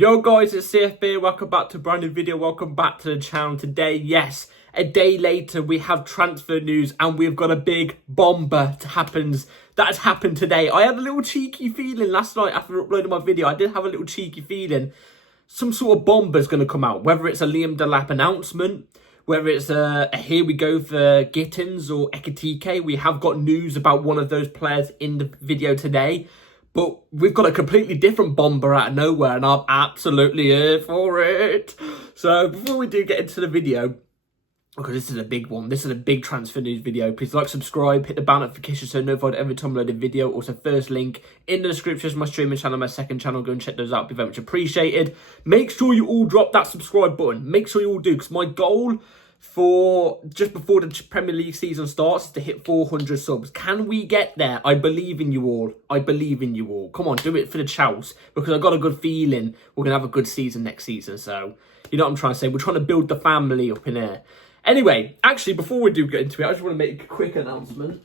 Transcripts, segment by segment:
Yo guys, it's CFB, welcome back to a brand new video, welcome back to the channel. Today, yes, a day later we have transfer news and we've got a big bomber that has happened today. I had a little cheeky feeling last night after uploading my video, I did have a little cheeky feeling some sort of bomber's going to come out, whether it's a Liam Delap announcement, whether it's a here we go for Gittins or Ekitike. We have got news about one of those players in the video today. But we've got a completely different bomber out of nowhere, and I'm absolutely here for it. So before we do get into the video, because this is a big one, this is a big transfer news video, please like, subscribe, hit the bell notification so you're notified every time I load a video. Also, first link in the description is my streaming channel, my second channel. Go and check those out, be very much appreciated. Make sure you all drop that subscribe button. Make sure you all do, because my goal for just before the Premier League season starts is to hit 400 subs. Can we get there? I believe in you all. I believe in you all. Come on, do it for the Chows, because I've got a good feeling we're going to have a good season next season. So, you know what I'm trying to say? We're trying to build the family up in here. Anyway, actually, before we do get into it, I just want to make a quick announcement.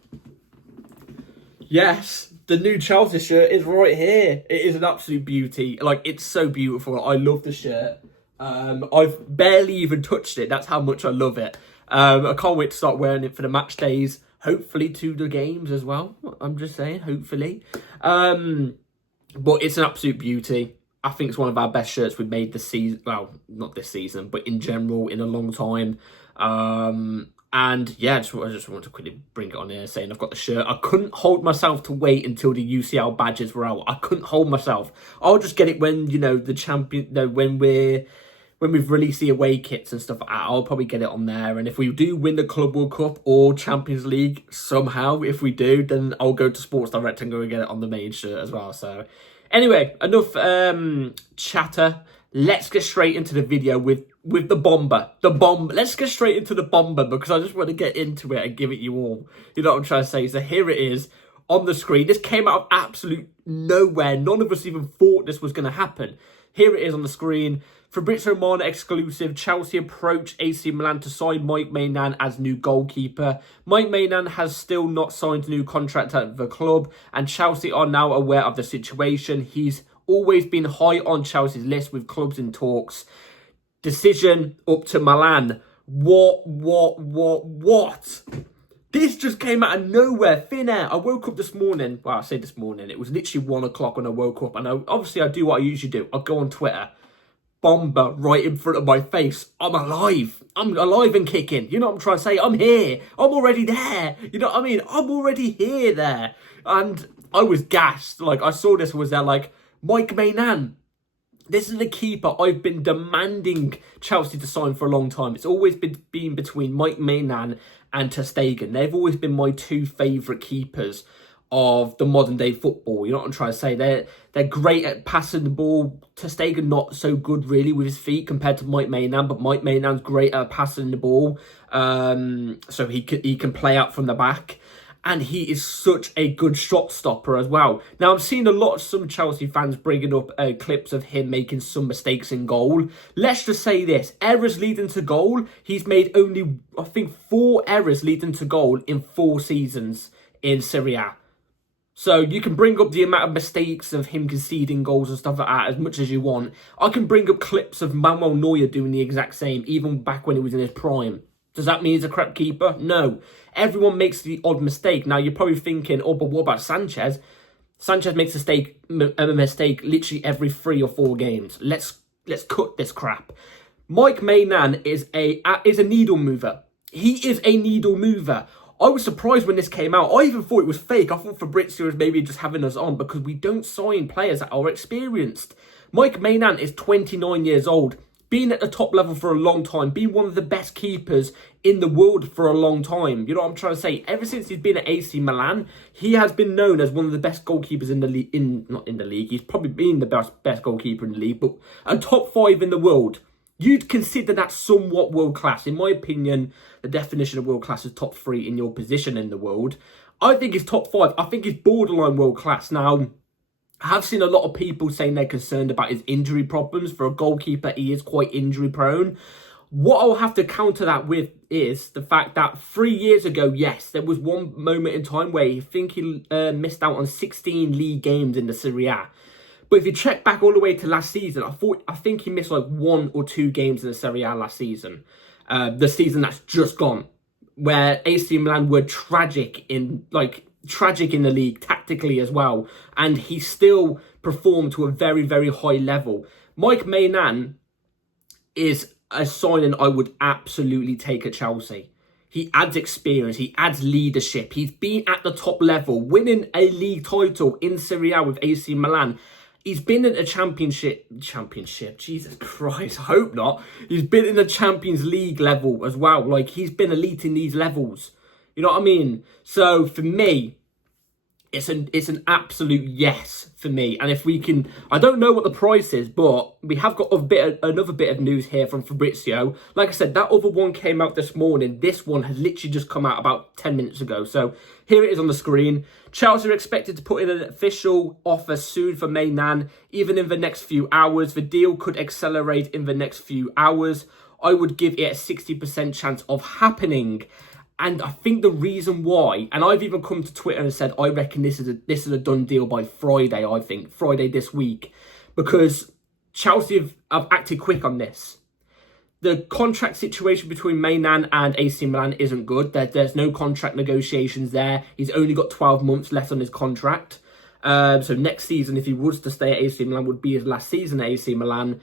Yes, the new Chelsea shirt is right here. It is an absolute beauty. Like, it's so beautiful. I love the shirt. I've barely even touched it. That's how much I love it. I can't wait to start wearing it for the match days. Hopefully to the games as well. I'm just saying, hopefully. But it's an absolute beauty. I think it's one of our best shirts we've made this season. Well, not this season, but in general, in a long time. And yeah, I just want to quickly bring it on here, saying I've got the shirt. I couldn't hold myself to wait until the UCL badges were out. I couldn't hold myself. I'll just get it when, you know, the champion, when we've released the away kits and stuff like that. I'll probably get it on there. And if we do win the Club World Cup or Champions League somehow, if we do, then I'll go to Sports Direct and go and get it on the main shirt as well. So anyway, enough chatter. Let's get straight into the video with the bomber. Let's get straight into the bomber, because I just want to get into it and give it you all. You know what I'm trying to say? So here it is on the screen. This came out of absolute nowhere. None of us even thought this was going to happen. Here it is on the screen. Fabrizio Romano exclusive. Chelsea approach AC Milan to sign Mike Maignan as new goalkeeper. Mike Maignan has still not signed a new contract at the club, and Chelsea are now aware of the situation. He's always been high on Chelsea's list with clubs in talks. Decision up to Milan. What? This just came out of nowhere, thin air. I woke up this morning. Well, I say this morning. It was literally 1 o'clock when I woke up. And obviously I do what I usually do. I go on Twitter. Bomber right in front of my face. I'm alive. I'm alive and kicking. You know what I'm trying to say? I'm here. I'm already there. You know what I mean? I'm already there. And I was gassed. Like, I saw this, was there like, Mike Maignan. This is the keeper I've been demanding Chelsea to sign for a long time. It's always been between Mike Maignan and ter Stegen. They've always been my two favourite keepers of the modern day football. You know what I'm trying to say? They're great at passing the ball. Ter Stegen not so good really with his feet compared to Mike Maignan, but Mike Maignan great at passing the ball. So he can play out from the back. And he is such a good shot stopper as well. Now, I've seen some Chelsea fans bringing up clips of him making some mistakes in goal. Let's just say this. Errors leading to goal. He's made only, I think, 4 errors leading to goal in 4 seasons in Serie A. So you can bring up the amount of mistakes of him conceding goals and stuff like that as much as you want. I can bring up clips of Manuel Neuer doing the exact same, even back when he was in his prime. Does that mean he's a crap keeper? No. Everyone makes the odd mistake. Now, you're probably thinking, oh, but what about Sanchez? Sanchez makes a mistake literally every 3 or 4 games. Let's cut this crap. Mike Maignan is a needle mover. He is a needle mover. I was surprised when this came out. I even thought it was fake. I thought Fabrizio was maybe just having us on because we don't sign players that are experienced. Mike Maignan is 29 years old. Been at the top level for a long time, been one of the best keepers in the world for a long time. You know what I'm trying to say? Ever since he's been at AC Milan, he has been known as one of the best goalkeepers in the league. Not in the league, he's probably been the best goalkeeper in the league, but a top 5 in the world. You'd consider that somewhat world class. In my opinion, the definition of world class is top 3 in your position in the world. I think he's top 5. I think he's borderline world class. Now, I have seen a lot of people saying they're concerned about his injury problems. For a goalkeeper, he is quite injury prone. What I'll have to counter that with is the fact that 3 years ago, yes, there was one moment in time where he missed out on 16 league games in the Serie A. But if you check back all the way to last season, I think he missed like 1 or 2 games in the Serie A last season. The season that's just gone, where AC Milan were tragic in the league tactically as well, and he still performed to a very, very high level. Maignan is a signing I would absolutely take at Chelsea. He adds experience, he adds leadership. He's been at the top level, winning a league title in Serie A with AC Milan. He's been in a championship, Jesus Christ, I hope not. He's been in the Champions League level as well. Like, he's been elite in these levels. You know what I mean? So, for me, it's an absolute yes for me. And if we can, I don't know what the price is, but we have got another bit of news here from Fabrizio. Like I said, that other one came out this morning. This one has literally just come out about 10 minutes ago. So here it is on the screen. Chelsea are expected to put in an official offer soon for Maignan, even in the next few hours. The deal could accelerate in the next few hours. I would give it a 60% chance of happening. And I think the reason why, and I've even come to Twitter and said, I reckon this is a done deal by Friday, I think. Friday this week. Because Chelsea have acted quick on this. The contract situation between Maignan and AC Milan isn't good. There's no contract negotiations there. He's only got 12 months left on his contract. So next season, if he was to stay at AC Milan, would be his last season at AC Milan.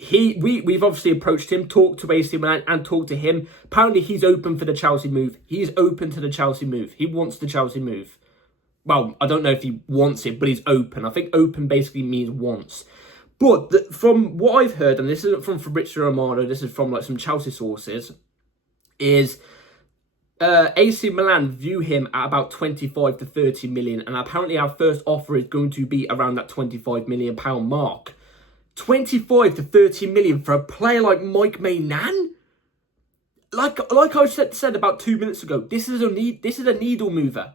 We've obviously approached him, talked to AC Milan and talked to him. Apparently he's open for the Chelsea move. He's open to the Chelsea move. He wants the Chelsea move. Well, I don't know if he wants it, but he's open. I think open basically means wants. But from what I've heard, and this isn't from Fabrizio Romano, this is from like some Chelsea sources, is AC Milan view him at about 25 to 30 million. And apparently our first offer is going to be around that £25 million mark. 25 to 30 million for a player like Maignan? Like I said about 2 minutes ago, this is a needle mover.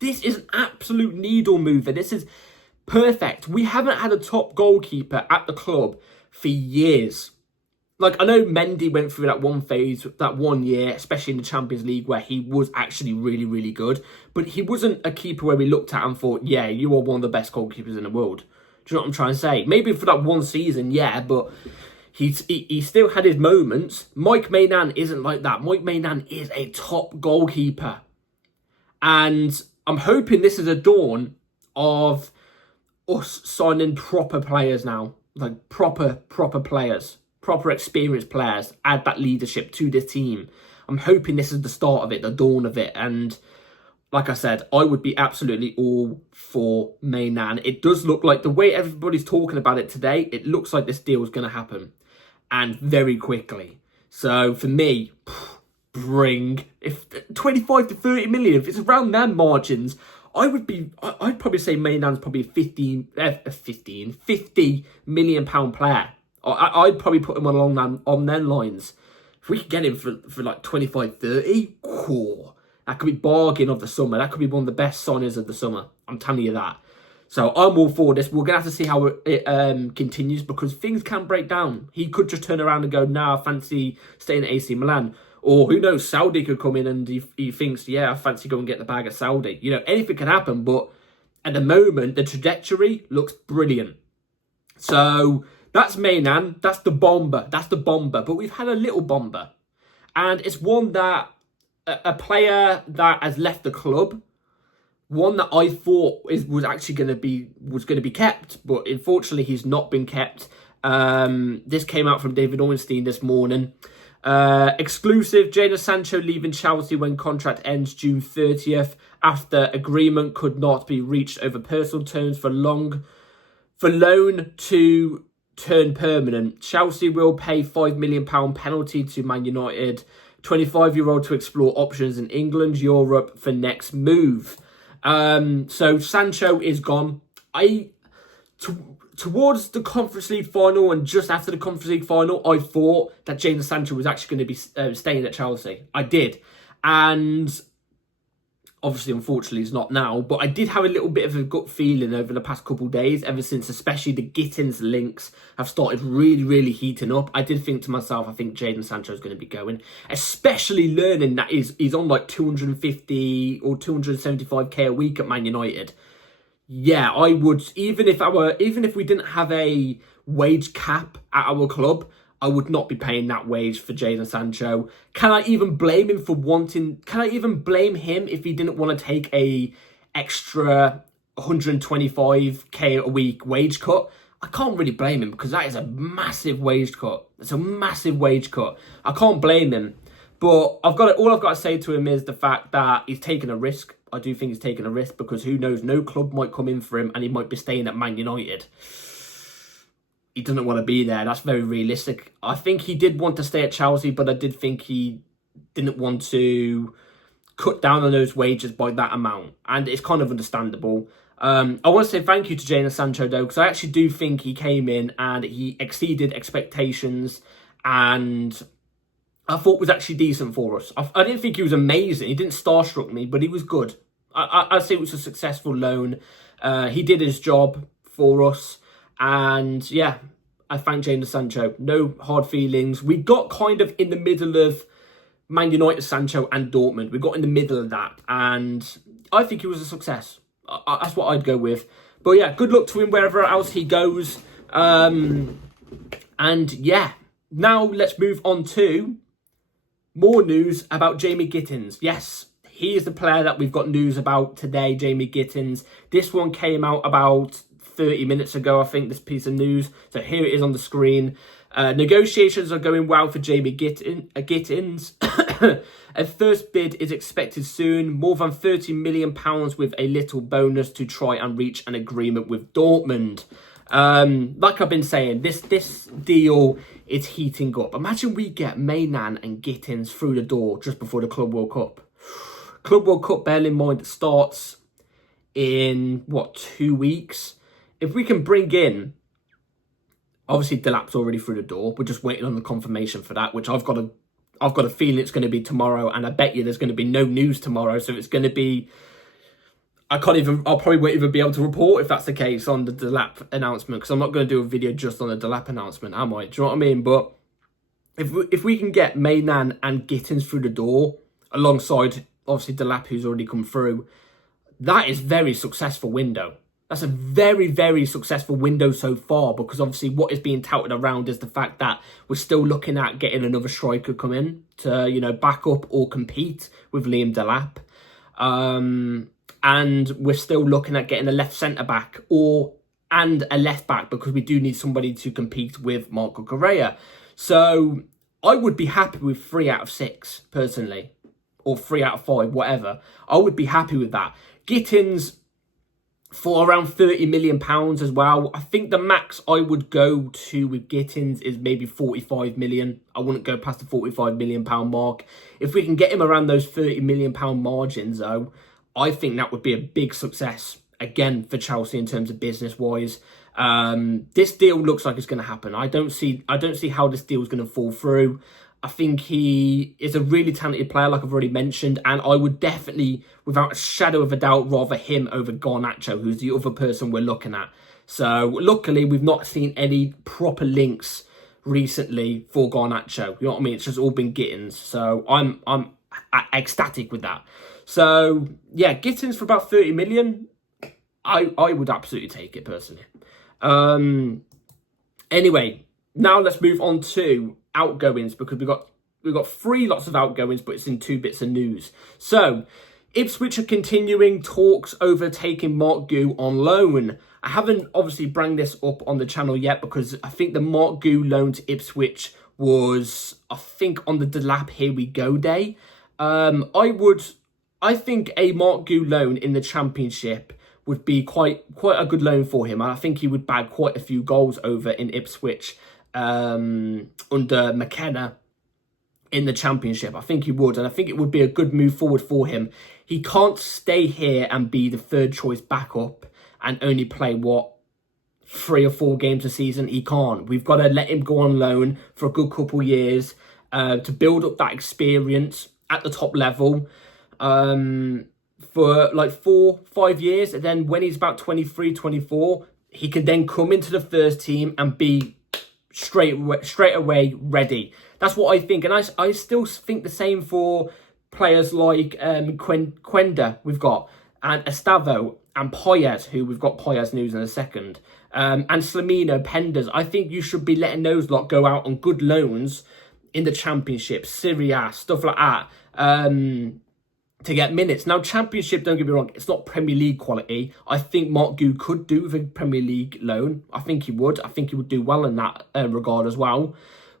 This is an absolute needle mover. This is perfect. We haven't had a top goalkeeper at the club for years. Like, I know Mendy went through that one phase, that 1 year, especially in the Champions League, where he was actually really, really good. But he wasn't a keeper where we looked at and thought, yeah, you are one of the best goalkeepers in the world. Do you know what I'm trying to say? Maybe for that one season, yeah, but he still had his moments. Maignan isn't like that. Maignan is a top goalkeeper. And I'm hoping this is a dawn of us signing proper players now. Like, proper players. Proper experienced players. Add that leadership to this team. I'm hoping this is the start of it, the dawn of it. And like I said, I would be absolutely all for Maignan. It does look like, the way everybody's talking about it today, it looks like this deal is going to happen. And very quickly. So for me, if 25 to 30 million, if it's around them margins, I'd probably say Maynan's probably a 50 million pound player. I'd probably put him on them lines. If we could get him for like 25, 30, cool. That could be bargain of the summer. That could be one of the best signings of the summer. I'm telling you that. So I'm all for this. We're going to have to see how it continues, because things can break down. He could just turn around and go, nah, I fancy staying at AC Milan. Or who knows, Saudi could come in and he thinks, yeah, I fancy go and get the bag at Saudi. You know, anything can happen. But at the moment, the trajectory looks brilliant. So that's Maignan. That's the bomber. But we've had a little bomber. And it's one that, a player that has left the club, one that I thought was going to be kept, but unfortunately he's not been kept. This came out from David Ornstein this morning. Exclusive: Jadon Sancho leaving Chelsea when contract ends June 30th after agreement could not be reached over personal terms for loan to turn permanent. Chelsea will pay £5 million penalty to Man United. 25-year-old to explore options in England, Europe for next move. So Sancho is gone. Towards the Conference League final and just after the Conference League final, I thought that Jadon Sancho was actually going to be staying at Chelsea. I did. And obviously, unfortunately, he's not now. But I did have a little bit of a gut feeling over the past couple of days, ever since especially the Gittins links have started really, really heating up. I did think to myself, I think Jadon Sancho is going to be going. Especially learning that he's on like 250 or 275k a week at Man United. yeah, I would, even if we didn't have a wage cap at our club, I would not be paying that wage for Jadon Sancho. Can I even blame him for wanting, can I even blame him if he didn't want to take a extra 125k a week wage cut? I can't really blame him because that is a massive wage cut. It's a massive wage cut. I can't blame him. But all I've got to say to him is the fact that he's taking a risk. I do think he's taking a risk because who knows, no club might come in for him and he might be staying at Man United. He doesn't want to be there. That's very realistic. I think he did want to stay at Chelsea, but I did think he didn't want to cut down on those wages by that amount. And it's kind of understandable. I want to say thank you to Jadon Sancho, though, because I actually do think he came in and he exceeded expectations and I thought was actually decent for us. I didn't think he was amazing. He didn't starstruck me, but he was good. I'd say it was a successful loan. He did his job for us. And yeah, I thank Jadon Sancho. No hard feelings. We got kind of in the middle of Man United, Sancho and Dortmund. We got in the middle of that. And I think he was a success. That's what I'd go with. But yeah, good luck to him wherever else he goes. And yeah, now let's move on to more news about Jamie Gittins. Yes, he is the player that we've got news about today, Jamie Gittins. This one came out about 30 minutes ago, I think, this piece of news. So here it is on the screen. Negotiations are going well for Jamie Gittins. A first bid is expected soon. More than £30 million with a little bonus to try and reach an agreement with Dortmund. Like I've been saying, this deal is heating up. Imagine we get Maignan and Gittins through the door just before the Club World Cup. Club World Cup, bear in mind, starts in, 2 weeks? If we can bring in, obviously Delap's already through the door. We're just waiting on the confirmation for that, which I've got a feeling it's going to be tomorrow, and I bet you there's going to be no news tomorrow, so it's going to be, I'll probably won't even be able to report if that's the case on the Delap announcement, because I'm not going to do a video just on the Delap announcement, am I? Do you know what I mean? But if we can get Maignan and Gittins through the door, alongside, obviously, Delap, who's already come through, that is very successful window. That's a very, very successful window so far, because obviously what is being touted around is the fact that we're still looking at getting another striker come in to, back up or compete with Liam Delap. And we're still looking at getting a left centre-back and a left-back, because we do need somebody to compete with Marco Correa. So I would be happy with 3 out of 6, personally. Or 3 out of 5, whatever. I would be happy with that. Gittins for around £30 million as well. I think the max I would go to with Gittins is maybe 45 million. I wouldn't go past the £45 million mark. If we can get him around those £30 million margins, though, I think that would be a big success, again, for Chelsea in terms of business-wise. This deal looks like it's going to happen. I don't see how this deal is going to fall through. I think he is a really talented player, like I've already mentioned, and I would definitely, without a shadow of a doubt, rather him over Garnacho, who's the other person we're looking at. So, luckily, we've not seen any proper links recently for Garnacho. You know what I mean? It's just all been Gittins. So, I'm ecstatic with that. So, yeah, Gittins for about 30 million, I would absolutely take it, personally. Anyway, now let's move on to outgoings, because we've got 3 lots of outgoings, but it's in 2 bits of news. So, Ipswich are continuing talks over taking Mark Gu on loan. I haven't obviously brought this up on the channel yet, because I think the Mark Gu loan to Ipswich was, I think, on the Delap Here We Go day. I think a Mark Gu loan in the Championship would be quite a good loan for him. I think he would bag quite a few goals over in Ipswich under McKenna in the Championship. I think he would, and I think it would be a good move forward for him. He can't stay here and be the 3rd choice backup and only play, 3 or 4 games a season. He can't. We've got to let him go on loan for a good couple years to build up that experience at the top level for like 4-5 years. And then when he's about 23, 24, he can then come into the first team and be straight away ready. That's what I think. And I still think the same for players like Quenda we've got, and Estavo. and Poyet, who we've got Poyet's news in a second, and Slamino, Penders. I think you should be letting those lot go out on good loans in the Championship, Serie A, stuff like that, to get minutes. Now, Championship, don't get me wrong, it's not Premier League quality. I think Mark Gu could do with a Premier League loan. I think he would. I think he would do well in that regard as well.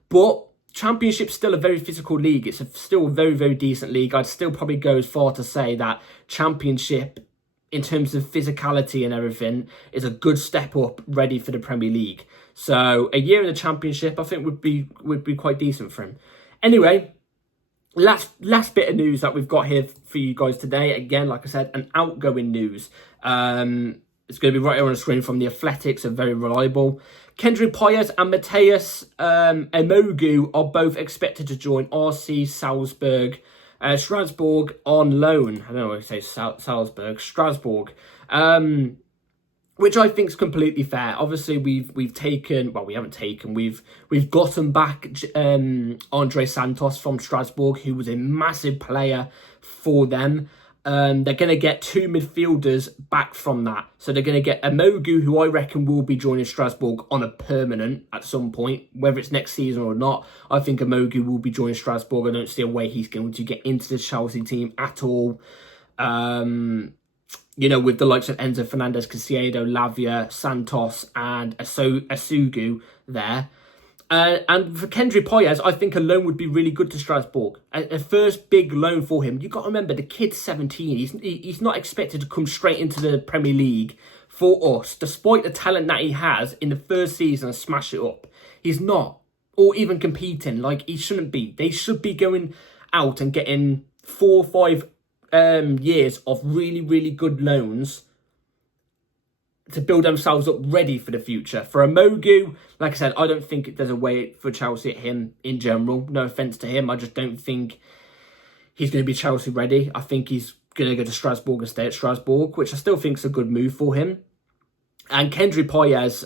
But Championship's still a very physical league. It's still a very, very decent league. I'd still probably go as far to say that Championship, in terms of physicality and everything, is a good step up, ready for the Premier League. So a year in the Championship, I think would be quite decent for him. Anyway, last bit of news that we've got here for you guys today. Again, like I said, an outgoing news. It's going to be right here on the screen from The Athletics, are very reliable. Kendrick Poyet and Mateus Emogu are both expected to join RC Salzburg, Strasbourg on loan. I don't know why I say Salzburg, Strasbourg. Which I think is completely fair. Obviously, we've taken, well, we haven't taken, we've gotten back Andre Santos from Strasbourg, who was a massive player for them. They're going to get two midfielders back from that. So they're going to get Emogu, who I reckon will be joining Strasbourg on a permanent at some point, whether it's next season or not. I think Emogu will be joining Strasbourg. I don't see a way he's going to get into the Chelsea team at all. You know, with the likes of Enzo Fernandez, Caicedo, Lavia, Santos, and Asugu there. And for Kendrick Poyet, I think a loan would be really good to Strasbourg. A first big loan for him. You've got to remember, the kid's 17. He's not expected to come straight into the Premier League for us, despite the talent that he has in the first season and smash it up. He's not. Or even competing. Like, he shouldn't be. They should be going out and getting 4 or 5 years of really, really good loans to build themselves up ready for the future. For Emogu, like I said, I don't think there's a way for Chelsea at him in general. No offence to him. I just don't think he's going to be Chelsea ready. I think he's going to go to Strasbourg and stay at Strasbourg, which I still think is a good move for him. And Kendrick Poyet,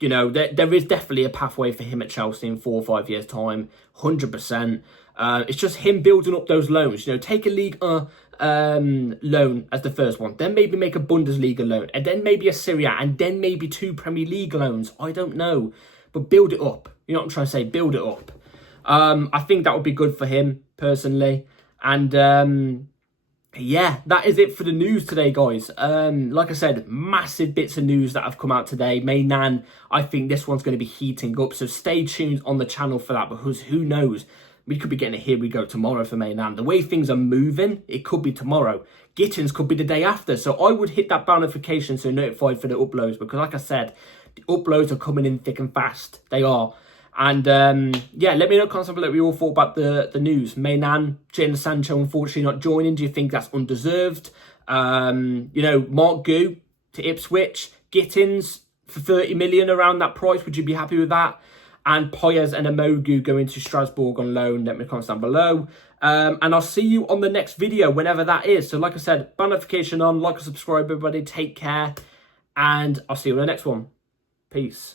you know, there is definitely a pathway for him at Chelsea in 4 or 5 years' time. 100%. It's just him building up those loans. You know, take a League loan as the first one, then maybe make a Bundesliga loan, and then maybe a Serie A, and then maybe 2 Premier League loans. I don't know, but build it up. You know what I'm trying to say? Build it up. I think that would be good for him personally. And yeah, that is it for the news today, guys. Like I said, massive bits of news that have come out today. Maignan, I think this one's going to be heating up, so stay tuned on the channel for that, because who knows? We could be getting a here we go tomorrow for Maignan. The way things are moving, it could be tomorrow. Gittins could be the day after. So I would hit that bell notification so you're notified for the uploads. Because like I said, the uploads are coming in thick and fast. They are. And yeah, let me know comments below what you all thought about the news. Maignan, Jadon Sancho unfortunately not joining. Do you think that's undeserved? You know, Mark Gu to Ipswich. Gittins for 30 million around that price. Would you be happy with that? And Poyet and Emogu going to Strasbourg on loan. Let me comment down below. And I'll see you on the next video, whenever that is. So like I said, bell notification on, like and subscribe, everybody. Take care. And I'll see you on the next one. Peace.